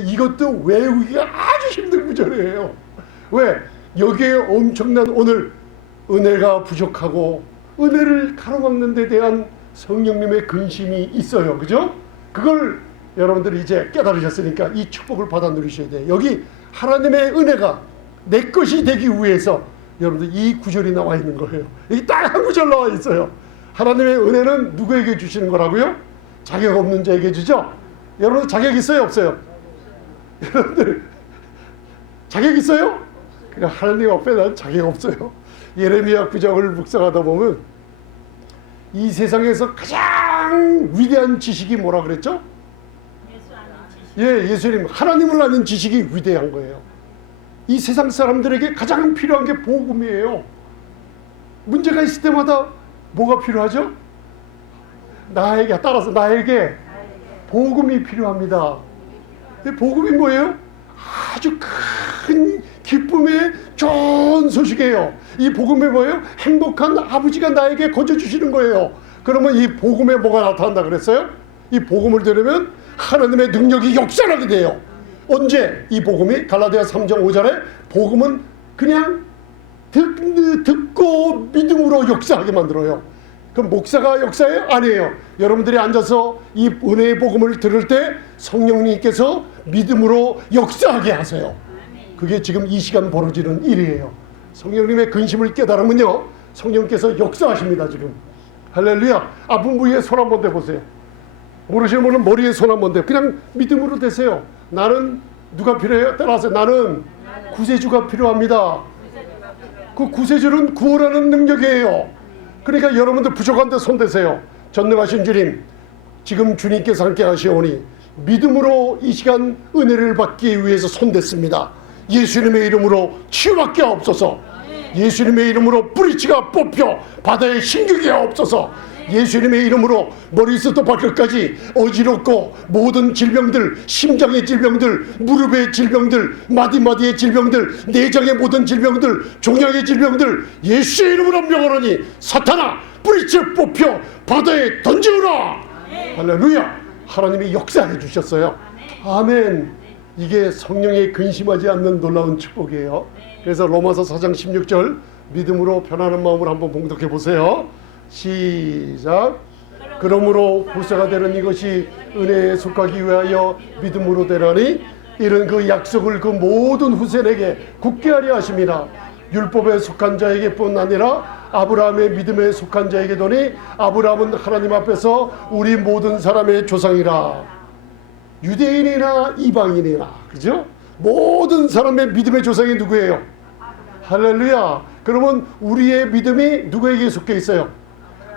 이것도 외우기가 아주 힘든 구절이에요. 왜? 여기에 엄청난 오늘 은혜가 부족하고 은혜를 가로막는 데 대한 성령님의 근심이 있어요. 그죠? 그걸 여러분들이 이제 깨달으셨으니까 이 축복을 받아 누리셔야 돼요. 여기 하나님의 은혜가 내 것이 되기 위해서 여러분들 이 구절이 나와 있는 거예요. 여기 딱 한 구절 나와 있어요. 하나님의 은혜는 누구에게 주시는 거라고요? 자격 없는 자에게 주죠? 여러분 자격 있어요? 없어요? 여러분들 자격 있어요? 그러니까 하나님 앞에 난 자격 없어요. 예레미야 구장을 묵상하다 보면 이 세상에서 가장 위대한 지식이 뭐라 그랬죠? 예, 예수님 하나님을 아는 지식이 위대한 거예요. 이 세상 사람들에게 가장 필요한 게 복음이에요. 문제가 있을 때마다 뭐가 필요하죠? 나에게 따라서 나에게 복음이 필요합니다. 복음이 뭐예요? 아주 큰 기쁨의 좋은 소식이에요. 이 복음이 뭐예요? 행복한 아버지가 나에게 거저 주시는 거예요. 그러면 이 복음에 뭐가 나타난다 그랬어요? 이 복음을 들으면 하나님의 능력이 역사하게 돼요. 언제 이 복음이 갈라디아 3장 5절에 복음은 그냥 듣, 듣고 믿음으로 역사하게 만들어요. 그럼 목사가 역사예요? 아니에요. 여러분들이 앉아서 이 은혜의 복음을 들을 때 성령님께서 믿음으로 역사하게 하세요. 그게 지금 이 시간 벌어지는 일이에요. 성령님의 근심을 깨달으면요. 성령께서 역사하십니다, 지금. 할렐루야. 아픈 부위에 손 한번 대보세요. 모르시는 분은 머리에 손 한번 대. 그냥 믿음으로 대세요. 나는 누가 필요해요? 따라서 나는 구세주가 필요합니다. 그 구세주는 구원하는 능력이에요. 그러니까 여러분들 부족한데 손 대세요. 전능하신 주님, 지금 주님께서 함께 하시오니 믿음으로 이 시간 은혜를 받기 위해서 손 댔습니다. 예수님의 이름으로 치유받게 없어서 예수님의 이름으로 뿌리치가 뽑혀 바다에 신기게 없어서 예수님의 이름으로 머리부터 발끝까지 어지럽고 모든 질병들, 심장의 질병들, 무릎의 질병들, 마디마디의 질병들, 내장의 모든 질병들, 종양의 질병들 예수의 이름으로 명하노니 사탄아 뿌리째 뽑혀 바다에 던지오라. 할렐루야. 하나님이 역사해 주셨어요. 아멘. 이게 성령에 근심하지 않는 놀라운 축복이에요. 그래서 로마서 4장 16절 믿음으로 변하는 마음으로 한번 봉독해 보세요 시작. 그러므로 후세가 되는 이것이 은혜에 속하기 위하여 믿음으로 되라니 이런 그 약속을 그 모든 후세에게 굳게 하려 하심이라 율법에 속한 자에게뿐 아니라 아브라함의 믿음에 속한 자에게도니 아브라함은 하나님 앞에서 우리 모든 사람의 조상이라 유대인이나 이방인이나 그죠? 모든 사람의 믿음의 조상이 누구예요? 할렐루야. 그러면 우리의 믿음이 누구에게 속해 있어요?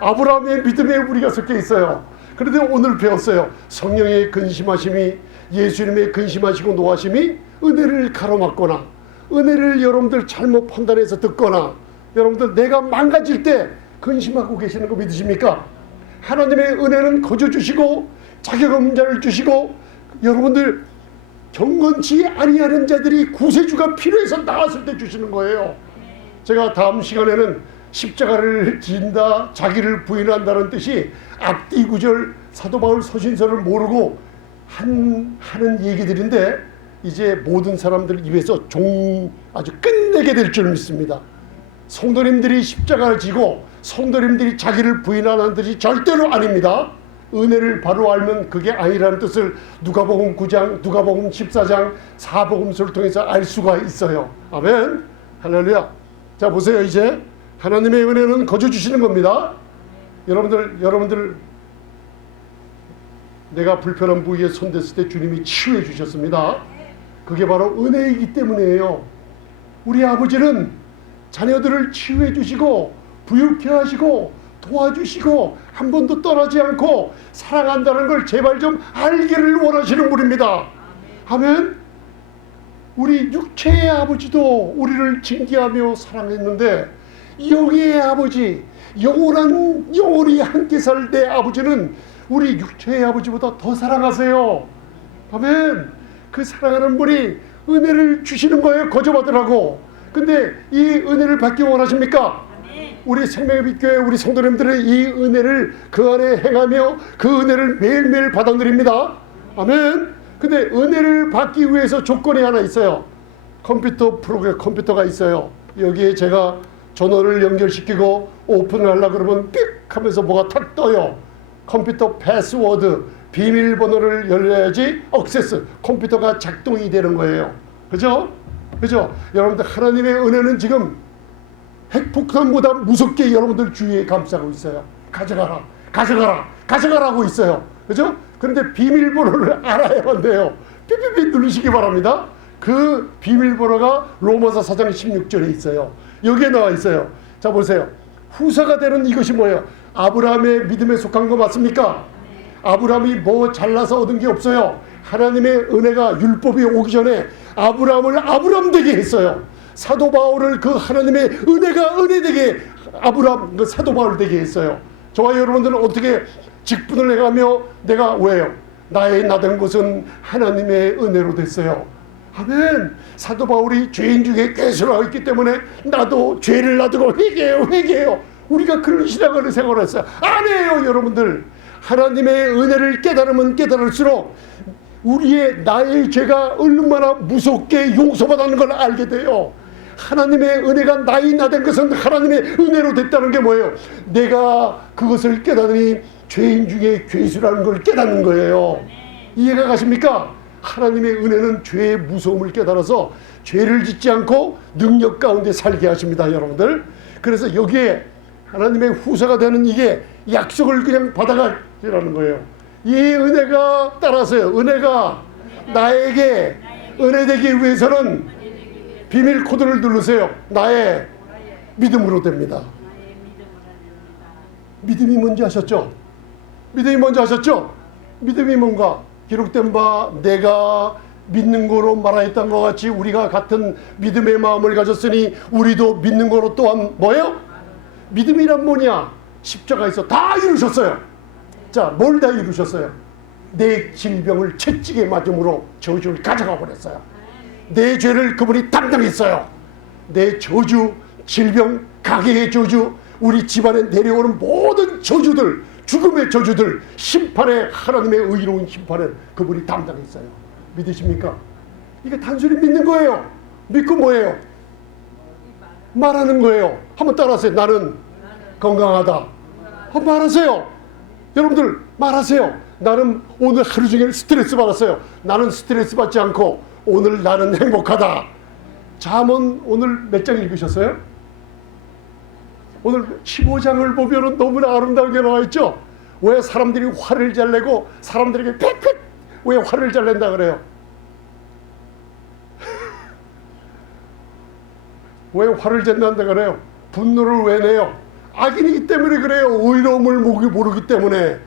아브라함의 믿음에 우리가 속해 있어요. 그런데 오늘 배웠어요. 성령의 근심하심이 예수님의 근심하시고 노하심이 은혜를 가로막거나 은혜를 여러분들 잘못 판단해서 듣거나 여러분들 내가 망가질 때 근심하고 계시는 거 믿으십니까? 하나님의 은혜는 거저 주시고 자격 없는 자를 주시고 여러분들 경건치 아니하는 자들이 구세주가 필요해서 나왔을 때 주시는 거예요. 제가 다음 시간에는 십자가를 진다, 자기를 부인한다는 뜻이 앞뒤 구절 사도 바울 서신서를 모르고 한 하는 얘기들인데 이제 모든 사람들 입에서 종 아주 끝내게 될 줄 믿습니다. 성도님들이 십자가를 지고 성도님들이 자기를 부인하는 뜻이 절대로 아닙니다. 은혜를 바로 알면 그게 아니라는 뜻을 누가복음 9장, 누가복음 14장, 사복음서를 통해서 알 수가 있어요. 아멘. 할렐루야. 자 보세요 이제 하나님의 은혜는 거저 주시는 겁니다. 여러분들 여러분들 내가 불편한 부위에 손댔을 때 주님이 치유해 주셨습니다. 그게 바로 은혜이기 때문이에요. 우리 아버지는 자녀들을 치유해 주시고 부유케 하시고 도와주시고 한 번도 떠나지 않고 사랑한다는 걸 제발 좀 알기를 원하시는 분입니다. 아멘. 우리 육체의 아버지도 우리를 징계하며 사랑했는데 영의 아버지, 영원한 영원히 함께 살 내 아버지는 우리 육체의 아버지보다 더 사랑하세요. 아멘. 그 사랑하는 분이 은혜를 주시는 거예요. 거저받으라고. 근데 이 은혜를 받기 원하십니까? 우리 생명의 빛교회 우리 성도님들의 이 은혜를 그 안에 행하며 그 은혜를 매일매일 받아들입니다. 아멘. 근데 은혜를 받기 위해서 조건이 하나 있어요. 컴퓨터 프로그램 컴퓨터가 있어요. 여기에 제가 전원을 연결시키고 오픈을 하려 그러면 삑 하면서 뭐가 탁 떠요. 컴퓨터 패스워드 비밀번호를 열려야지 억세스 컴퓨터가 작동이 되는 거예요. 그죠? 그죠? 여러분들 하나님의 은혜는 지금 핵폭탄보다 무섭게 여러분들 주위에 감싸고 있어요. 가져가라, 가져가라, 가져가라고 있어요. 그죠? 그런데 비밀번호를 알아야만 돼요. 삐삐삐 누르시기 바랍니다. 그 비밀번호가 로마서 4장 16절에 있어요. 여기에 나와 있어요. 자 보세요. 후사가 되는 이것이 뭐예요? 아브라함의 믿음에 속한 거 맞습니까? 아브라함이 뭐 잘나서 얻은 게 없어요. 하나님의 은혜가 율법이 오기 전에 아브라함을 아브라함 되게 했어요. 사도 바울을 그 하나님의 은혜가 은혜 되게 아브라함 그 사도 바울 되게 했어요. 저와 여러분들은 어떻게 직분을 해가며 내가 왜요? 나의 나된 것은 하나님의 은혜로 됐어요. 아멘. 사도 바울이 죄인 중에 괴수라고 했기 때문에 나도 죄를 놔두고 회개해요, 회개해요. 우리가 그런 신앙을 생활을 했어요. 아니에요, 여러분들. 하나님의 은혜를 깨달으면 깨달을수록 우리의 나의 죄가 얼마나 무섭게 용서받았는 걸 알게 돼요. 하나님의 은혜가 나이 나된 것은 하나님의 은혜로 됐다는 게 뭐예요? 내가 그것을 깨닫으니 죄인 중에 괴수라는 걸 깨닫는 거예요. 이해가 가십니까? 하나님의 은혜는 죄의 무서움을 깨달아서 죄를 짓지 않고 능력 가운데 살게 하십니다, 여러분들. 그래서 여기에 하나님의 후사가 되는 이게 약속을 그냥 받아가라는 거예요. 이 은혜가 따라서요. 은혜가 나에게 은혜 되기 위해서는 비밀 코드를 누르세요. 나의 믿음으로 됩니다. 믿음이 뭔지 아셨죠? 믿음이 뭔지 아셨죠? 믿음이 뭔가 기록된 바 내가 믿는 거로 말하였던 것 같이 우리가 같은 믿음의 마음을 가졌으니 우리도 믿는 거로 또한 뭐예요? 믿음이란 뭐냐? 십자가에서 다 이루셨어요. 자, 뭘 다 이루셨어요? 내 질병을 채찍에 맞음으로 저주를 가져가 버렸어요. 내 죄를 그분이 담당했어요. 내 저주, 질병, 가게의 저주, 우리 집안에 내려오는 모든 저주들, 죽음의 저주들, 심판의 하나님의 의로운 심판을 그분이 담당했어요. 믿으십니까? 이게 단순히 믿는 거예요. 믿고 뭐예요? 말하는 거예요. 한번 따라하세요. 나는 건강하다. 한번 말하세요. 여러분들 말하세요. 나는 오늘 하루 종일 스트레스 받았어요. 나는 스트레스 받지 않고 오늘 나는 행복하다. 잠언 오늘 몇 장 읽으셨어요? 오늘 15장을 보면 너무나 아름다게 나와 있죠? 왜 사람들이 화를 잘 내고 사람들에게 팩팩 왜 화를 잘 낸다 그래요? 왜 화를 잘 낸다 그래요? 분노를 왜 내요? 악인이기 때문에 그래요. 의로움을 모르기 때문에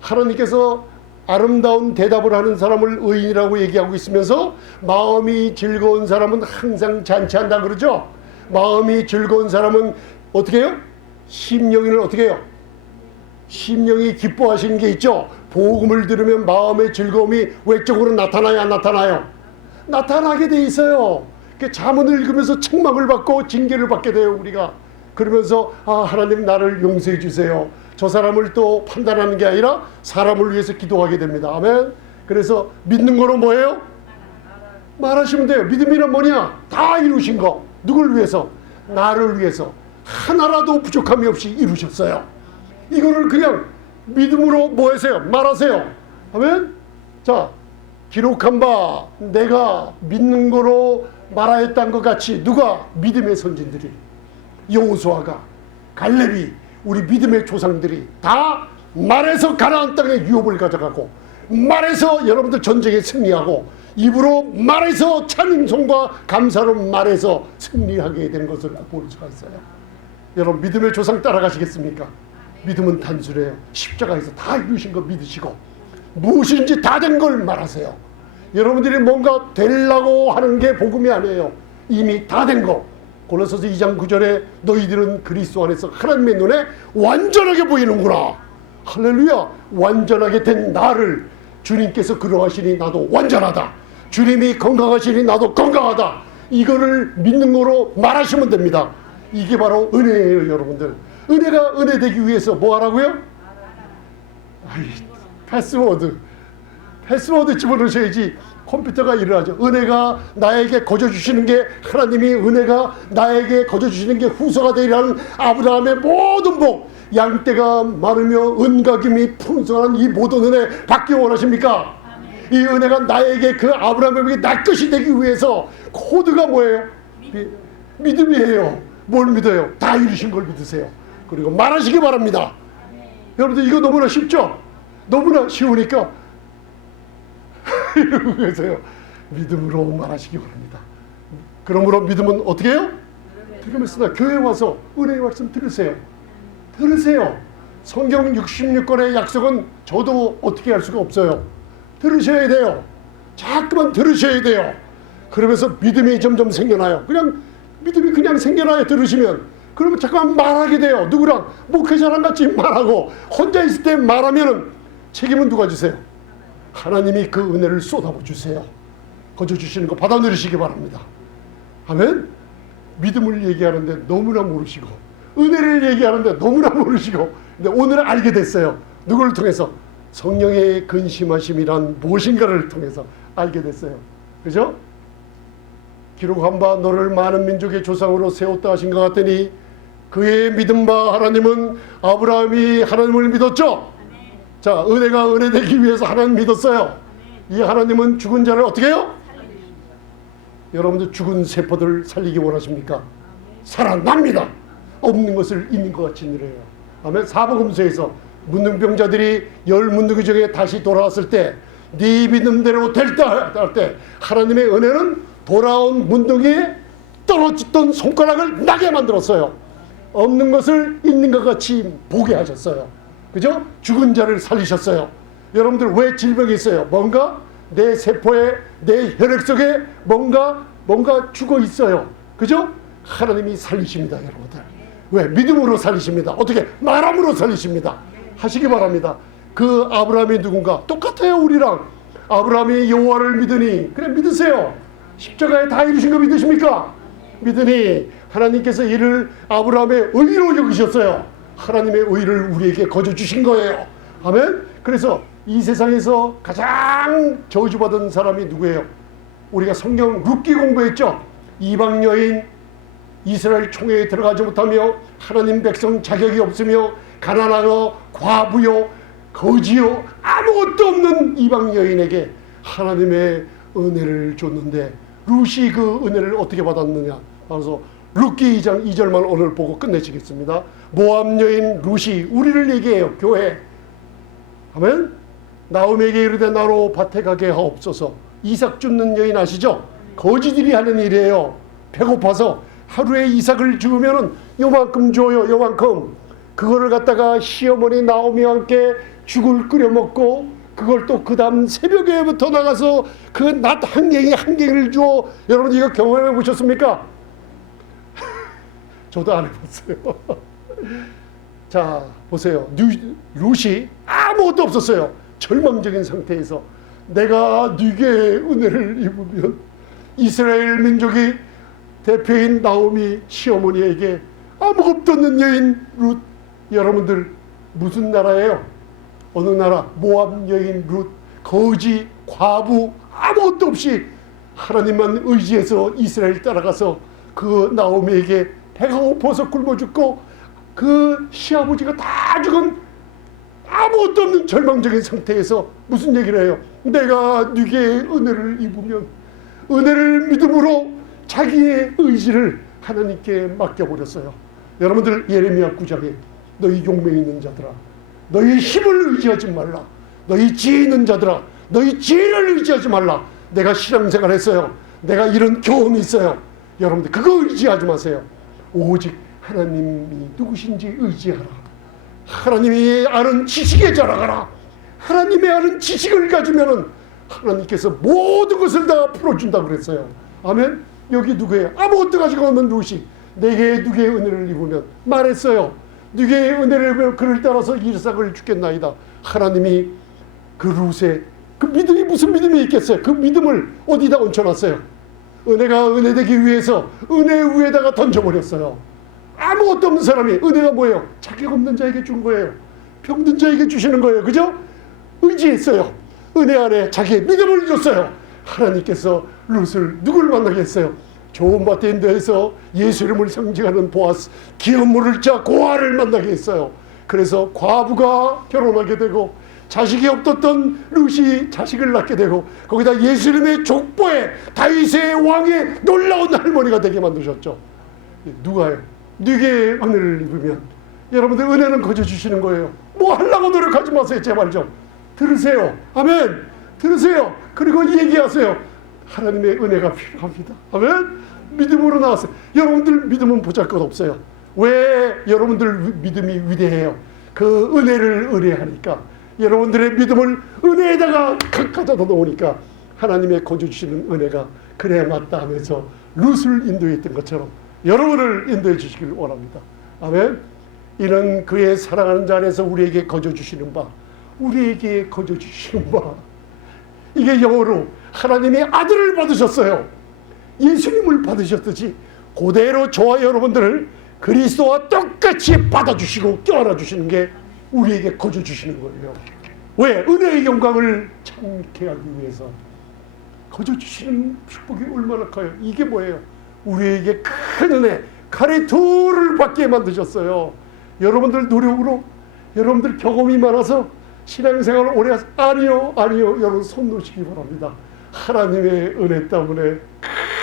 하나님께서 아름다운 대답을 하는 사람을 의인이라고 얘기하고 있으면서 마음이 즐거운 사람은 항상 잔치한다 그러죠. 마음이 즐거운 사람은 어떻게 해요? 심령을 어떻게 해요? 심령이 기뻐하시는 게 있죠. 복음을 들으면 마음의 즐거움이 외적으로 나타나야 안 나타나요. 나타나게 돼 있어요. 그 자문을 읽으면서 책망을 받고 징계를 받게 돼요 우리가. 그러면서 아 하나님 나를 용서해 주세요. 저 사람을 또 판단하는 게 아니라 사람을 위해서 기도하게 됩니다. 아멘. 그래서 믿는 거로 뭐예요? 말하시면 돼요. 믿음이란 뭐냐? 다 이루신 거. 누굴 위해서? 나를 위해서. 하나라도 부족함이 없이 이루셨어요. 이거를 그냥 믿음으로 뭐 하세요? 말하세요. 아멘. 자, 기록한 바 내가 믿는 거로 말하였던 것 같이 누가 믿음의 선진들이 여호수아가 갈렙이 우리 믿음의 조상들이 다 말해서 가나안 땅의 유업을 가져가고 말해서 여러분들 전쟁에 승리하고 입으로 말해서 찬송과 감사로 말해서 승리하게 된 것을 볼 수가 있어요. 여러분 믿음의 조상 따라가시겠습니까? 믿음은 단순해요. 십자가에서 다 이루신 거 믿으시고 무엇인지 다 된 걸 말하세요. 여러분들이 뭔가 되려고 하는 게 복음이 아니에요. 이미 다 된 거. 골로새서 2장 9절에 너희들은 그리스도 안에서 하나님의 눈에 완전하게 보이는구나. 할렐루야. 완전하게 된 나를 주님께서 그러하시니 나도 완전하다. 주님이 건강하시니 나도 건강하다. 이거를 믿는 거로 말하시면 됩니다. 이게 바로 은혜예요, 여러분들. 은혜가 은혜 되기 위해서 뭐 하라고요? 아이, 패스워드. 패스워드 집어넣으셔야지 컴퓨터가 일어나죠. 은혜가 나에게 거저 주시는 게 하나님이 은혜가 나에게 거저 주시는 게 후서가 되리라는 아브라함의 모든 복 양떼가 많으며 은가김이 풍성한 이 모든 은혜 받기 원하십니까? 이 은혜가 나에게 그 아브라함에게 날 것이 되기 위해서 코드가 뭐예요? 미- 믿음이에요. 뭘 믿어요? 다 이루신 걸 믿으세요. 그리고 말하시기 바랍니다. 여러분들 이거 너무나 쉽죠? 너무나 쉬우니까 이러고 계세요. 믿음으로 말하시기 바랍니다. 그러므로 믿음은 어떻게 해요? 들으면서 교회 와서 은혜의 말씀 들으세요. 들으세요. 성경 66권의 약속은 저도 어떻게 할 수가 없어요. 들으셔야 돼요. 자꾸만 들으셔야 돼요. 그러면서 믿음이 점점 생겨나요. 그냥 믿음이 그냥 생겨나요. 들으시면. 그러면 잠깐 말하게 돼요. 누구랑 목회자랑 같이 말하고 혼자 있을 때 말하면은 책임은 누가 지세요? 하나님이 그 은혜를 쏟아부 주세요. 거저 주시는 거 받아 누리시기 바랍니다. 아멘. 믿음을 얘기하는데 너무나 모르시고 은혜를 얘기하는데 너무나 모르시고 근데 오늘 알게 됐어요. 누구를 통해서 성령의 근심하심이란 무엇인가를 통해서 알게 됐어요. 그죠? 기록한 바 너를 많은 민족의 조상으로 세웠다 하신 것 같더니 그의 믿음 바 하나님은 아브라함이 하나님을 믿었죠. 자 은혜가 은혜 되기 위해서 하나님 믿었어요. 이 하나님은 죽은 자를 어떻게 해요? 여러분들 죽은 세포들 살리기 원하십니까? 살아납니다. 없는 것을 있는 것 같이 누려요. 아멘. 사복음서에서 문둥병자들이 열 문둥이 중에 다시 돌아왔을 때 네 믿음대로 될때 하나님의 은혜는 돌아온 문둥이에 떨어졌던 손가락을 나게 만들었어요. 없는 것을 있는 것 같이 보게 하셨어요. 그죠? 죽은 자를 살리셨어요. 여러분들 왜 질병이 있어요? 뭔가 내 세포에 내 혈액 속에 뭔가 뭔가 죽어 있어요. 그죠? 하나님이 살리십니다, 여러분들. 왜? 믿음으로 살리십니다. 어떻게? 말함으로 살리십니다. 하시기 바랍니다. 그 아브라함이 누군가 똑같아요, 우리랑. 아브라함이 여호와를 믿으니 그래 믿으세요. 십자가에 다 이루신 거 믿으십니까? 믿으니 하나님께서 이를 아브라함의 의로 여기셨어요. 하나님의 의를 우리에게 거저 주신 거예요. 아멘. 그래서 이 세상에서 가장 저주받은 사람이 누구예요? 우리가 성경 룻기 공부했죠. 이방 여인 이스라엘 총회에 들어가지 못하며 하나님 백성 자격이 없으며 가난하고 과부요 거지요 아무것도 없는 이방 여인에게 하나님의 은혜를 줬는데 룻이 그 은혜를 어떻게 받았느냐? 그래서 룻기 2장 2절만 오늘 보고 끝내시겠습니다. 모함 여인 룻이 우리를 얘기해요 교회. 아멘? 나오미에게 이르되 나로 밭에 가게 하옵소서. 이삭 줍는 여인 아시죠? 거지들이 하는 일이에요. 배고파서 하루에 이삭을 주면은 요만큼 줘요 요만큼. 그거를 갖다가 시어머니 나오미와 함께 죽을 끓여 먹고 그걸 또 그 다음 새벽에부터 나가서 그 낮 한 갱이 한 갱을 줘 여러분 이거 경험해 보셨습니까? 저도 안 해봤어요. 자 보세요. 뉴, 룻이 아무것도 없었어요. 절망적인 상태에서 내가 네게 은혜를 입으면 이스라엘 민족이 대표인 나오미 시어머니에게 아무것도 없는 여인 룻 여러분들 무슨 나라예요? 어느 나라 모압 여인 룻 거지 과부 아무것도 없이 하나님만 의지해서 이스라엘 따라가서 그 나오미에게 배가 고파서 굶어 죽고 그 시아버지가 다 죽은 아무것도 없는 절망적인 상태에서 무슨 얘기를 해요? 내가 네게 은혜를 입으면 은혜를 믿음으로 자기의 의지를 하나님께 맡겨버렸어요. 여러분들 예레미야 9장에 너희 용맹 있는 자들아 너희 힘을 의지하지 말라. 너희 지혜 있는 자들아 너희 지혜를 의지하지 말라. 내가 신앙생활 했어요. 내가 이런 경험이 있어요. 여러분들 그거 의지하지 마세요. 오직 하나님이 누구신지 의지하라. 하나님이 아는 지식에 자라가라. 하나님의 아는 지식을 가지면은 하나님께서 모든 것을 다 풀어준다 그랬어요. 아멘. 여기 누구예요 아무것도 가지고 없는 룻이 내게 누구의 은혜를 입으면 말했어요 누구의 은혜를 입으면 그를 따라서 이삭을 죽겠나이다. 하나님이 그 룻에 그 믿음이 무슨 믿음이 있겠어요? 그 믿음을 어디다 얹혀놨어요? 은혜가 은혜 되기 위해서 은혜 위에다가 던져버렸어요. 아무것도 없는 사람이 은혜가 뭐예요? 자격 없는 자에게 준 거예요. 병든 자에게 주시는 거예요. 그죠? 의지했어요. 은혜 안에 자기의 믿음을 줬어요. 하나님께서 룻을 누굴 만나게 했어요? 좋은 밭에 인도에서 예수 이름을 상징하는 보아스 기업물을 자 고아를 만나게 했어요. 그래서 과부가 결혼하게 되고 자식이 없었던 룻이 자식을 낳게 되고 거기다 예수 이름의 족보에 다윗의 왕의 놀라운 할머니가 되게 만드셨죠. 누가요? 누게 은혜를 입으면 여러분들 은혜는 거저 주시는 거예요. 뭐 하려고 노력하지 마세요. 제발 좀 들으세요. 아멘. 들으세요. 그리고 얘기하세요. 하나님의 은혜가 필요합니다. 아멘. 믿음으로 나왔어요. 여러분들 믿음은 보잘것 없어요. 왜 여러분들 위- 믿음이 위대해요? 그 은혜를 의뢰하니까 여러분들의 믿음을 은혜에다가 가져다 놓으니까 하나님의 거저 주시는 은혜가 그래 맞다 하면서 룻을 인도했던 것처럼 여러분을 인도해 주시길 원합니다. 아멘. 이는 그의 사랑하는 자 안에서 우리에게 거저 주시는 바, 우리에게 거저 주시는 바. 이게 영어로 하나님의 아들을 받으셨어요. 예수님을 받으셨듯이 그대로 저와 여러분들을 그리스도와 똑같이 받아주시고 껴안아 주시는 게 우리에게 거저 주시는 거예요. 왜? 은혜의 영광을 참게 하기 위해서. 거저 주시는 축복이 얼마나 커요. 이게 뭐예요? 우리에게 큰 은혜, 둘을 받게 만드셨어요. 여러분들 노력으로, 여러분들 경험이 많아서 신앙생활을 오래 하세요. 아니요, 아니요. 여러분 손 놓으시기 바랍니다. 하나님의 은혜 때문에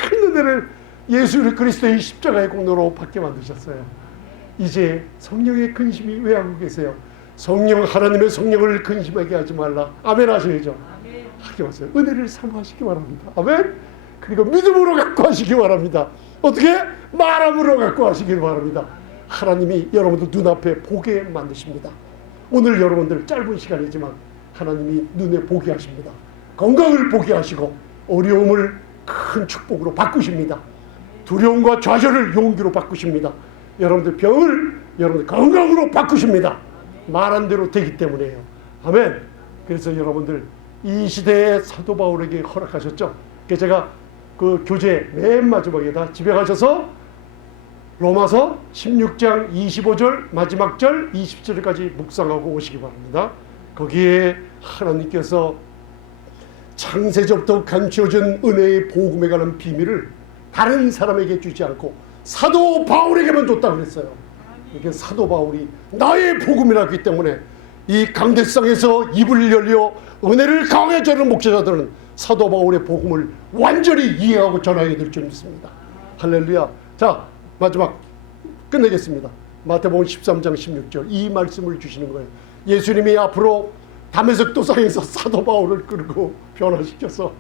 큰 은혜를 예수 그리스도의 십자가의 공로로 받게 만드셨어요. 이제 성령의 근심이 왜 하고 계세요? 성령 하나님의 성령을 근심하게 하지 말라. 아멘 하셔야죠. 하게 마세요. 은혜를 사모하시기 바랍니다. 아멘. 그리고 믿음으로 갖고 하시기 바랍니다. 어떻게 말함으로 갖고 하시기 바랍니다. 하나님이 여러분들 눈앞에 보게 만드십니다. 오늘 여러분들 짧은 시간이지만 하나님이 눈에 보게 하십니다. 건강을 보게 하시고 어려움을 큰 축복으로 바꾸십니다. 두려움과 좌절을 용기로 바꾸십니다. 여러분들 병을 여러분들 건강으로 바꾸십니다. 말한 대로 되기 때문이에요. 아멘. 그래서 여러분들 이 시대에 사도 바울에게 허락하셨죠. 제가 그 교재 맨 마지막에다 집에 가셔서 로마서 16장 25절 마지막 절 20절까지 묵상하고 오시기 바랍니다. 거기에 하나님께서 창세전부터 감추어진 은혜의 복음에 관한 비밀을 다른 사람에게 주지 않고 사도 바울에게만 줬다 그랬어요. 이게 사도 바울이 나의 복음이라기 때문에 이 강대상에서 입을 열려 은혜를 강하게 전하는 목사자들은 사도 바울의 복음을 완전히 이해하고 전하게 될 줄 믿습니다. 할렐루야. 자, 마지막 끝내겠습니다. 마태복음 13장 16절 이 말씀을 주시는 거예요. 예수님이 앞으로 담에색 도상에서 사도 바울을 끌고 변화시켜서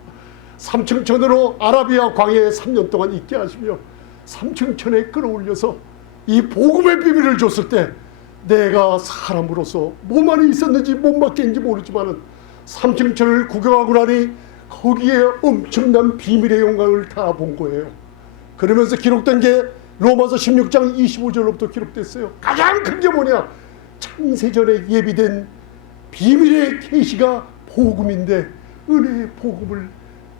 삼층천으로 아라비아 광야에 3년 동안 있게 하시며 삼층천에 끌어올려서 이 복음의 비밀을 줬을 때 내가 사람으로서 몸 안에 있었는지 몸 밖에 있는지 모르지만은 삼층천을 구경하고 나니 거기에 엄청난 비밀의 영광을 다 본 거예요. 그러면서 기록된 게 로마서 16장 25절로부터 기록됐어요. 가장 큰 게 뭐냐? 창세전에 예비된 비밀의 계시가 복음인데 은혜의 복음을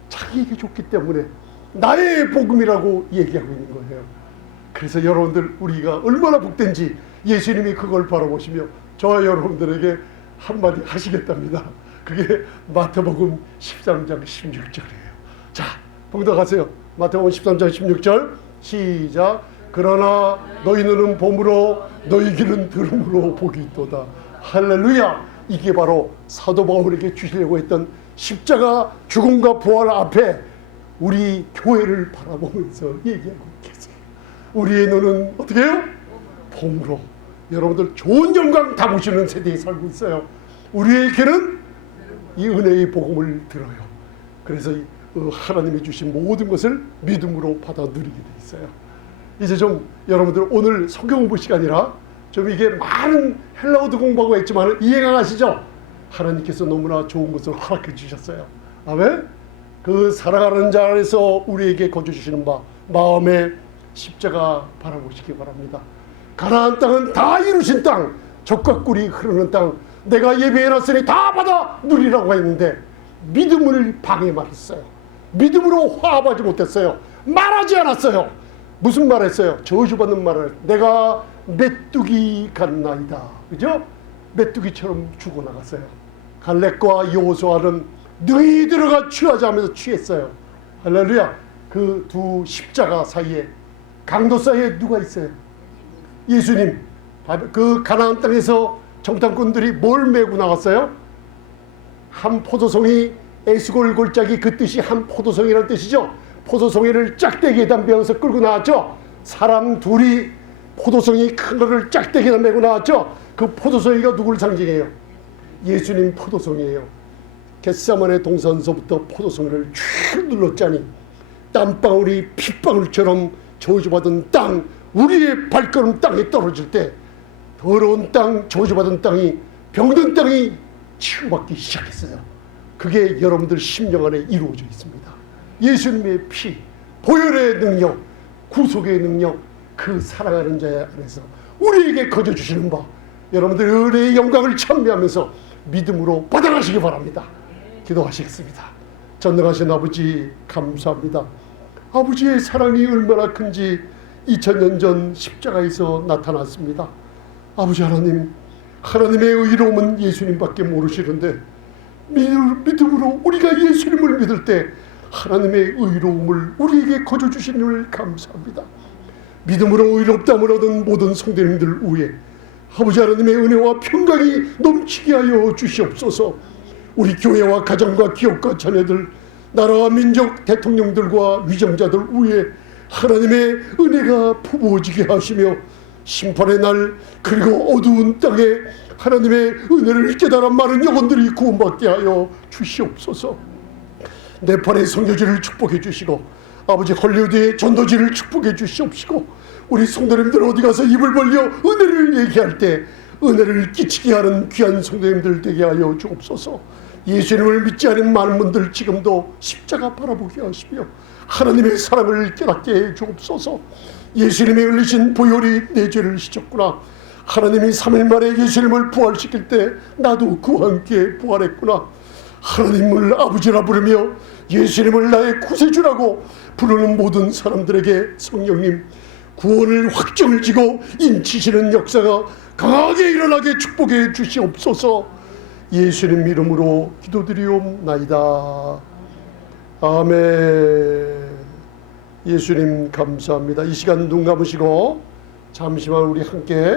자기에게 줬기 때문에 나의 복음이라고 얘기하고 있는 거예요. 그래서 여러분들 우리가 얼마나 복된지 예수님이 그걸 바라보시며 저와 여러분들에게 한마디 하시겠답니다. 그게 마태복음 13장 16절이에요. 자, 봉독하세요. 마태복음 13장 16절 시작. 그러나 너희 눈은 봄으로 너희 귀는 들음으로 복이 있도다. 할렐루야. 이게 바로 사도 바울에게 주시려고 했던 십자가 죽음과 부활 앞에 우리 교회를 바라보면서 얘기하고 계세요. 우리의 눈은 어떻게 해요? 봄으로. 여러분들 좋은 영광 다 보시는 세대에 살고 있어요. 우리의 귀는 이 은혜의 복음을 들어요. 그래서 하나님이 주신 모든 것을 믿음으로 받아 누리게 돼 있어요. 이제 좀 여러분들 오늘 성경 공부 시간이라 좀 이게 많은 헬라어도 공부하고 했지만 이해가 가시죠? 하나님께서 너무나 좋은 것을 허락해 주셨어요. 아멘. 그 사랑하는 자 안에서 우리에게 거저 주시는 바 마음의 십자가 바라보시기 바랍니다. 가나안 땅은 다 이루신 땅, 적과 꿀이 흐르는 땅, 내가 예배해놨으니 다 받아 누리라고 했는데 믿음을 방해 말했어요. 믿음으로 화합하지 못했어요. 말하지 않았어요. 무슨 말 했어요? 저주받는 말을 내가 메뚜기 같나이다. 그죠? 메뚜기처럼 죽어나갔어요. 갈렙과 여호수아는 능히 들어가 취하자 하면서 취했어요. 할렐루야. 그 두 십자가 사이에 강도 사이에 누가 있어요? 예수님. 그 가나안 땅에서 정탐꾼들이 뭘 메고 나왔어요? 한 포도송이 에스골 골짜기 그 뜻이 한 포도송이라는 뜻이죠. 포도송이를 짝대기에다 메어서 끌고 나왔죠. 사람 둘이 포도송이 큰 거를 짝대기에다 메고 나왔죠. 그 포도송이가 누구를 상징해요? 예수님 포도송이에요. 겟사만의 동산서부터 포도송이를 쭉 눌렀자니 땀방울이 핏방울처럼 저주받은 땅 우리의 발걸음 땅에 떨어질 때 더러운 땅 저주받은 땅이 병든 땅이 치유받기 시작했어요. 그게 여러분들 심령 안에 이루어져 있습니다. 예수님의 피, 보혈의 능력, 구속의 능력, 그 사랑하는 자 안에서 우리에게 거저 주시는 바 여러분들 은혜의 영광을 찬미하면서 믿음으로 받아가시기 바랍니다. 기도하시겠습니다. 전능하신 아버지 감사합니다. 아버지의 사랑이 얼마나 큰지 2000년 전 십자가에서 나타났습니다. 아버지 하나님, 하나님의 의로움은 예수님밖에 모르시는데 믿음- 믿음으로 우리가 예수님을 믿을 때 하나님의 의로움을 우리에게 거저 주시님을 감사합니다. 믿음으로 의롭다함을 얻은 모든 성도님들 위해 아버지 하나님의 은혜와 평강이 넘치게 하여 주시옵소서. 우리 교회와 가정과 기업과 자녀들, 나라와 민족, 대통령들과 위정자들 위해 하나님의 은혜가 부어지게 하시며 심판의 날 그리고 어두운 땅에 하나님의 은혜를 깨달아 많은 영혼들이 구원받게 하여 주시옵소서. 네팔의 성교지를 축복해 주시고 아버지 헐리우드의 전도지를 축복해 주시옵시고 우리 성도님들 어디 가서 입을 벌려 은혜를 얘기할 때 은혜를 끼치게 하는 귀한 성도님들 되게 하여 주옵소서 예수님을 믿지 않은 많은 분들 지금도 십자가 바라보게 하시며 하나님의 사랑을 깨닫게 해 주옵소서 예수님이 흘리신 보혈이 내 죄를 씻었구나. 하나님이 3일 만에 예수님을 부활시킬 때 나도 그와 함께 부활했구나. 하나님을 아버지라 부르며 예수님을 나의 구세주라고 부르는 모든 사람들에게 성령님 구원을 확정을 지고 인치시는 역사가 강하게 일어나게 축복해 주시옵소서. 예수님 이름으로 기도드리옵나이다. 아멘 예수님 감사합니다. 이 시간 눈 감으시고 잠시만 우리 함께